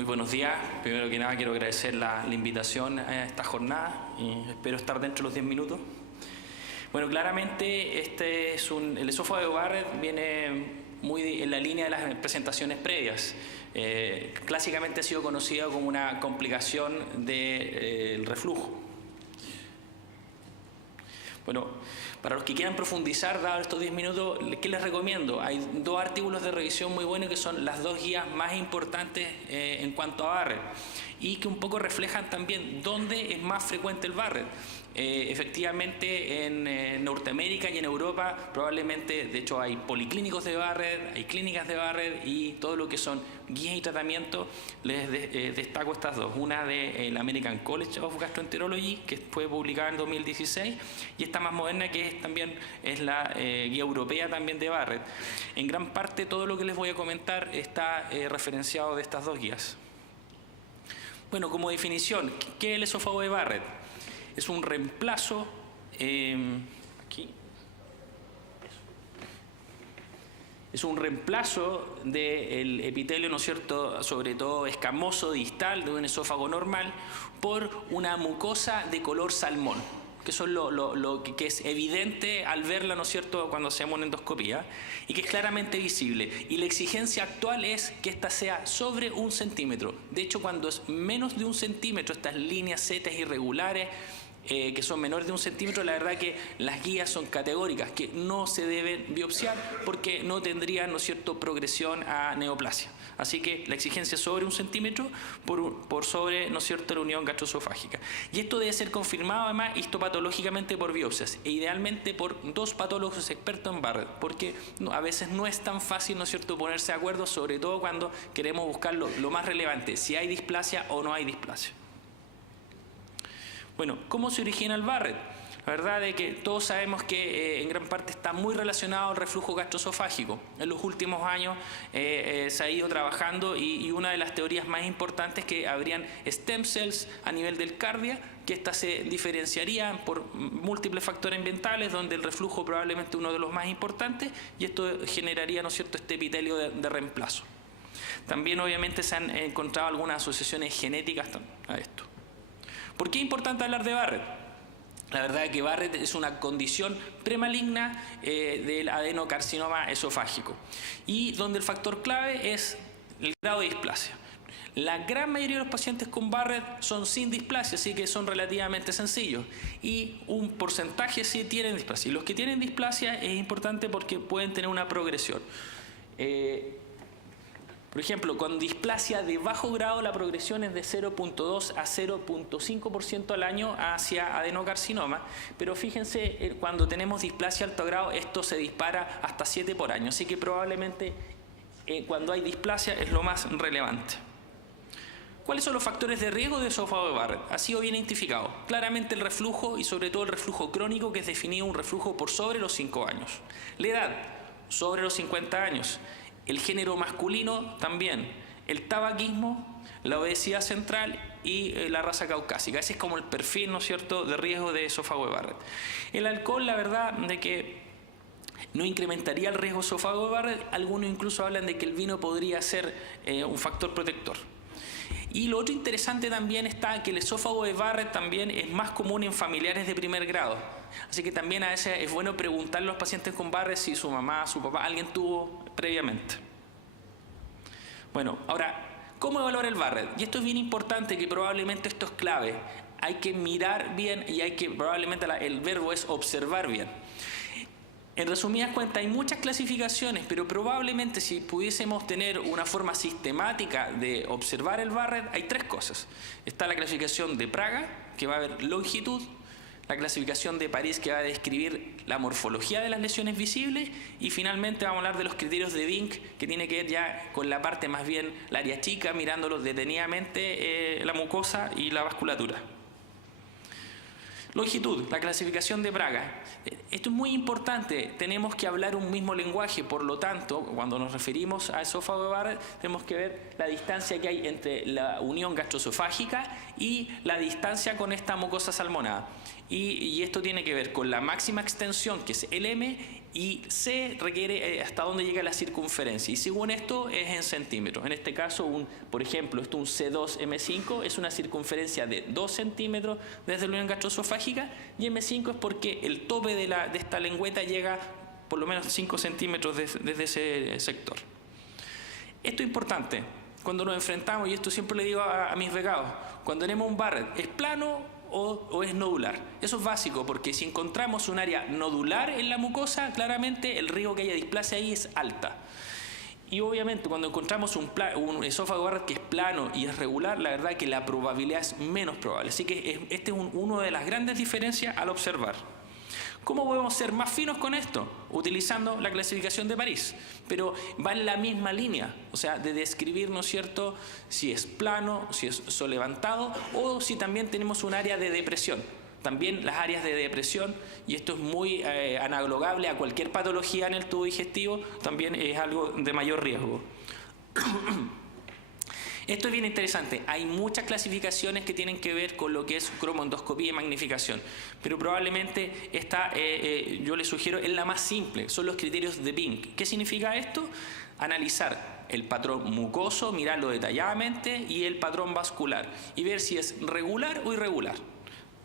Muy buenos días. Primero que nada quiero agradecer la invitación a esta jornada y espero estar dentro de los 10 minutos. Bueno, claramente el esófago de Barrett viene muy en la línea de las presentaciones previas. Clásicamente ha sido conocido como una complicación del reflujo. Bueno, para los que quieran profundizar, dados estos 10 minutos, ¿qué les recomiendo? Hay dos artículos de revisión muy buenos que son las dos guías más importantes en cuanto a Barrett y que un poco reflejan también dónde es más frecuente el Barrett. Efectivamente en Norteamérica y en Europa probablemente, de hecho hay policlínicos de Barrett, hay clínicas de Barrett y todo lo que son guías y tratamiento, les destaco estas dos. Una del American College of Gastroenterology, que fue publicada en 2016, y esta más moderna que también es la guía europea también de Barrett. En gran parte todo lo que les voy a comentar está referenciado de estas dos guías. Bueno, como definición, ¿qué es el esófago de Barrett? Es un reemplazo, es un reemplazo del epitelio, ¿no es cierto?, sobre todo escamoso distal de un esófago normal, por una mucosa de color salmón, que eso es lo que es evidente al verla, ¿no es cierto?, cuando hacemos una endoscopía, y que es claramente visible. Y la exigencia actual es que ésta sea sobre 1 centímetro. De hecho, cuando es menos de 1 centímetro, estas líneas setas irregulares, que son menores de 1 centímetro, la verdad que las guías son categóricas, que no se deben biopsiar porque no tendrían, ¿no es cierto?, progresión a neoplasia. Así que la exigencia es sobre 1 centímetro por sobre, ¿no es cierto?, la unión gastroesofágica. Y esto debe ser confirmado además histopatológicamente por biopsias e idealmente por 2 patólogos expertos en Barrett, porque a veces no es tan fácil, ¿no es cierto?, ponerse de acuerdo, sobre todo cuando queremos buscar lo más relevante, si hay displasia o no hay displasia. Bueno, ¿cómo se origina el Barrett? La verdad es que todos sabemos que en gran parte está muy relacionado al reflujo gastroesofágico. En los últimos años se ha ido trabajando y una de las teorías más importantes es que habrían stem cells a nivel del cardia, que éstas se diferenciarían por múltiples factores ambientales, donde el reflujo probablemente uno de los más importantes, y esto generaría, ¿no es cierto?, este epitelio de reemplazo. También obviamente se han encontrado algunas asociaciones genéticas a esto. ¿Por qué es importante hablar de Barrett? La verdad es que Barrett es una condición premaligna del adenocarcinoma esofágico y donde el factor clave es el grado de displasia. La gran mayoría de los pacientes con Barrett son sin displasia, así que son relativamente sencillos, y un porcentaje sí tienen displasia. Y los que tienen displasia es importante porque pueden tener una progresión. Por ejemplo, con displasia de bajo grado la progresión es de 0.2 a 0.5% al año hacia adenocarcinoma, pero fíjense, cuando tenemos displasia alto grado esto se dispara hasta 7 por año, así que probablemente cuando hay displasia es lo más relevante. ¿Cuáles son los factores de riesgo de esófago de Barrett? Ha sido bien identificado. Claramente el reflujo y sobre todo el reflujo crónico, que es definido un reflujo por sobre los 5 años. La edad, sobre los 50 años. El género masculino también, el tabaquismo, la obesidad central y la raza caucásica. Ese es como el perfil, ¿no es cierto?, de riesgo de esófago de Barrett. El alcohol, la verdad, de que no incrementaría el riesgo de esófago de Barrett. Algunos incluso hablan de que el vino podría ser un factor protector. Y lo otro interesante también está que el esófago de Barrett también es más común en familiares de primer grado. Así que también a veces es bueno preguntarle a los pacientes con Barrett si su mamá, su papá, alguien tuvo previamente. Bueno, ahora, ¿cómo evaluar el Barrett? Y esto es bien importante, que probablemente esto es clave. Hay que mirar bien y hay que, probablemente el verbo es observar bien. En resumidas cuentas, hay muchas clasificaciones, pero probablemente si pudiésemos tener una forma sistemática de observar el Barrett, hay 3 cosas. Está la clasificación de Praga, que va a ver longitud, la clasificación de París, que va a describir la morfología de las lesiones visibles, y finalmente vamos a hablar de los criterios de Vink, que tiene que ver ya con la parte más bien, la área chica, mirándolos detenidamente la mucosa y la vasculatura. Longitud, la clasificación de Praga. Esto es muy importante, tenemos que hablar un mismo lenguaje, por lo tanto, cuando nos referimos a esófago de Barrett, tenemos que ver la distancia que hay entre la unión gastroesofágica y la distancia con esta mucosa salmonada. Y esto tiene que ver con la máxima extensión, que es el M, y C requiere hasta dónde llega la circunferencia. Y según esto es en centímetros. En este caso, por ejemplo, un C2M5 es una circunferencia de 2 centímetros desde la unión gastroesofágica, y M5 es porque el tope de esta lengüeta llega por lo menos 5 centímetros desde ese sector. Esto es importante cuando nos enfrentamos, y esto siempre le digo a mis becados, cuando tenemos un Barrett, ¿es plano o es nodular? Eso es básico, porque si encontramos un área nodular en la mucosa, claramente el riesgo que haya displasia ahí es alta. Y obviamente cuando encontramos un esófago Barrett que es plano y es regular, la verdad que la probabilidad es menos probable. Así que este es una de las grandes diferencias al observar. ¿Cómo podemos ser más finos con esto? Utilizando la clasificación de París, pero va en la misma línea, o sea, de describir, ¿no es cierto?, si es plano, si es solevantado o si también tenemos un área de depresión. También las áreas de depresión, y esto es muy analogable a cualquier patología en el tubo digestivo, también es algo de mayor riesgo. Esto es bien interesante. Hay muchas clasificaciones que tienen que ver con lo que es cromoendoscopía y magnificación, pero probablemente esta, yo les sugiero, es la más simple. Son los criterios de Bing. ¿Qué significa esto? Analizar el patrón mucoso, mirarlo detalladamente, y el patrón vascular, y ver si es regular o irregular.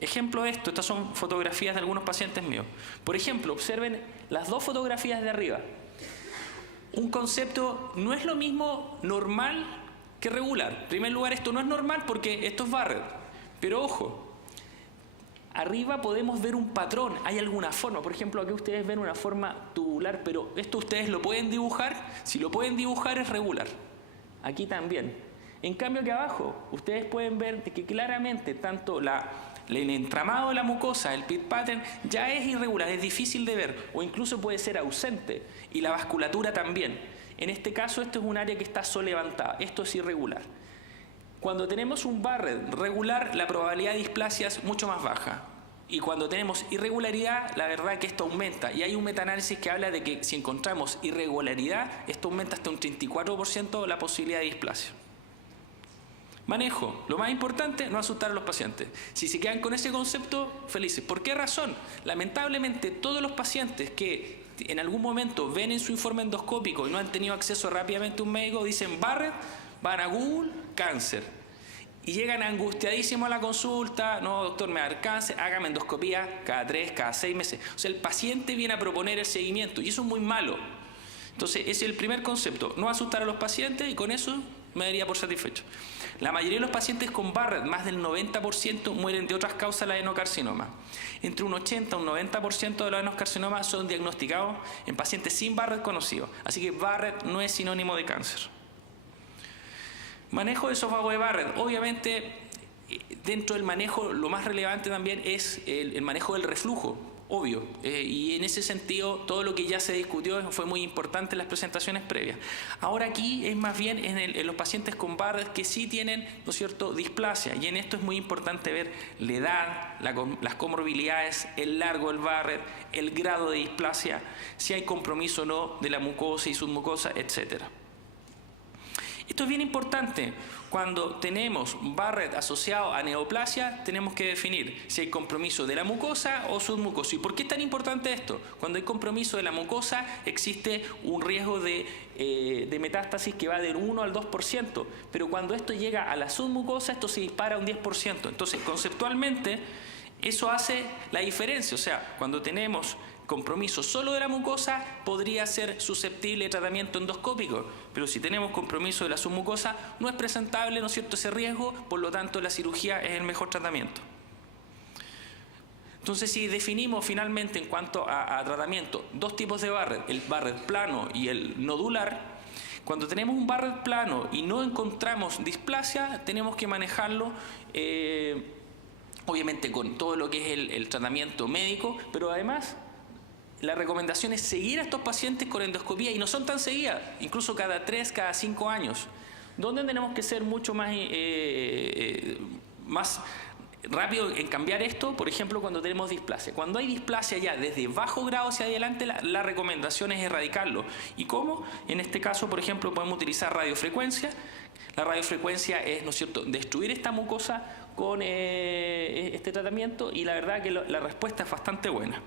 Ejemplo de esto, estas son fotografías de algunos pacientes míos. Por ejemplo, observen las dos fotografías de arriba. Un concepto, no es lo mismo normal que regular. En primer lugar, esto no es normal porque esto es Barrett. Pero ojo, arriba podemos ver un patrón, hay alguna forma. Por ejemplo, aquí ustedes ven una forma tubular, pero esto ustedes lo pueden dibujar. Si lo pueden dibujar es regular. Aquí también. En cambio, aquí abajo, ustedes pueden ver que claramente tanto el entramado de la mucosa, el pit pattern, ya es irregular, es difícil de ver, o incluso puede ser ausente, y la vasculatura también. En este caso, esto es un área que está solevantada, esto es irregular. Cuando tenemos un Barrett regular, la probabilidad de displasia es mucho más baja. Y cuando tenemos irregularidad, la verdad que esto aumenta. Y hay un metaanálisis que habla de que si encontramos irregularidad, esto aumenta hasta un 34% la posibilidad de displasia. Manejo. Lo más importante, no asustar a los pacientes. Si se quedan con ese concepto, felices. ¿Por qué razón? Lamentablemente, todos los pacientes que en algún momento ven en su informe endoscópico y no han tenido acceso rápidamente a un médico, dicen Barrett, van a Google, cáncer. Y llegan angustiadísimos a la consulta, no doctor, me va a dar cáncer, hágame endoscopía cada 3, cada 6 meses. O sea, el paciente viene a proponer el seguimiento y eso es muy malo. Entonces, ese es el primer concepto, no asustar a los pacientes, y con eso me daría por satisfecho. La mayoría de los pacientes con Barrett, más del 90%, mueren de otras causas de la adenocarcinoma. Entre un 80 y un 90% de los adenocarcinomas son diagnosticados en pacientes sin Barrett conocidos. Así que Barrett no es sinónimo de cáncer. Manejo de esófago de Barrett. Obviamente, dentro del manejo, lo más relevante también es el manejo del reflujo. Obvio, y en ese sentido todo lo que ya se discutió fue muy importante en las presentaciones previas. Ahora aquí es más bien en los pacientes con Barrett que sí tienen, ¿no es cierto?, displasia, y en esto es muy importante ver la edad, las comorbilidades, el largo del Barrett, el grado de displasia, si hay compromiso o no de la mucosa y submucosa, etcétera. Esto es bien importante. Cuando tenemos Barrett asociado a neoplasia, tenemos que definir si hay compromiso de la mucosa o submucosa. ¿Y por qué es tan importante esto? Cuando hay compromiso de la mucosa, existe un riesgo de metástasis que va del 1 al 2%, pero cuando esto llega a la submucosa, esto se dispara a un 10%. Entonces, conceptualmente, eso hace la diferencia. O sea, cuando tenemos compromiso solo de la mucosa, podría ser susceptible de tratamiento endoscópico, pero si tenemos compromiso de la submucosa, no es presentable, ¿no es cierto?, ese riesgo, por lo tanto la cirugía es el mejor tratamiento. Entonces, si definimos finalmente en cuanto a tratamiento dos tipos de Barrett, el Barrett plano y el nodular, cuando tenemos un Barrett plano y no encontramos displasia, tenemos que manejarlo obviamente con todo lo que es el tratamiento médico, pero además la recomendación es seguir a estos pacientes con endoscopía, y no son tan seguidas, incluso cada 3, cada 5 años. ¿Dónde tenemos que ser mucho más rápido en cambiar esto? Por ejemplo, cuando tenemos displasia. Cuando hay displasia ya desde bajo grado hacia adelante, la recomendación es erradicarlo. ¿Y cómo? En este caso, por ejemplo, podemos utilizar radiofrecuencia. La radiofrecuencia es, ¿no es cierto?, destruir esta mucosa con este tratamiento y la verdad que la respuesta es bastante buena.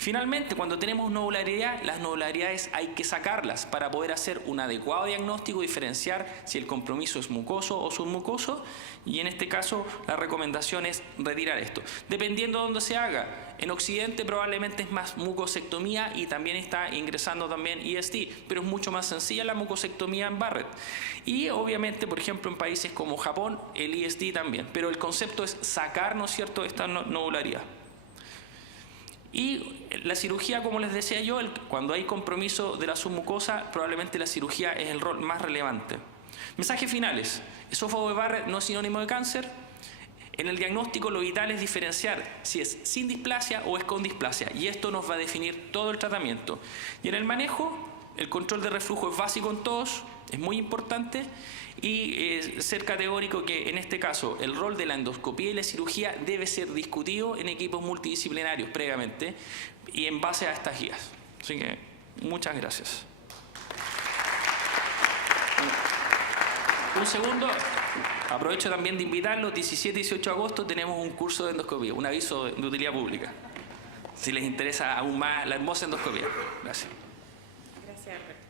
Finalmente, cuando tenemos nodularidad, las nodularidades hay que sacarlas para poder hacer un adecuado diagnóstico, diferenciar si el compromiso es mucoso o submucoso, y en este caso la recomendación es retirar esto. Dependiendo de dónde se haga, en Occidente probablemente es más mucosectomía y también está ingresando también IST, pero es mucho más sencilla la mucosectomía en Barrett. Y obviamente, por ejemplo, en países como Japón, el IST también, pero el concepto es sacar, ¿no es cierto?, esta nodularidad. Y la cirugía, como les decía yo, cuando hay compromiso de la submucosa, probablemente la cirugía es el rol más relevante. Mensajes finales. Esófago de Barrett no es sinónimo de cáncer. En el diagnóstico lo vital es diferenciar si es sin displasia o es con displasia, y esto nos va a definir todo el tratamiento. Y en el manejo, el control de reflujo es básico en todos, es muy importante, y ser categórico que en este caso el rol de la endoscopía y la cirugía debe ser discutido en equipos multidisciplinarios previamente y en base a estas guías. Así que muchas gracias. Un segundo, aprovecho también de invitarlos, 17 y 18 de agosto tenemos un curso de endoscopía, un aviso de utilidad pública, si les interesa aún más la hermosa endoscopía. Gracias. Gracias, Alberto.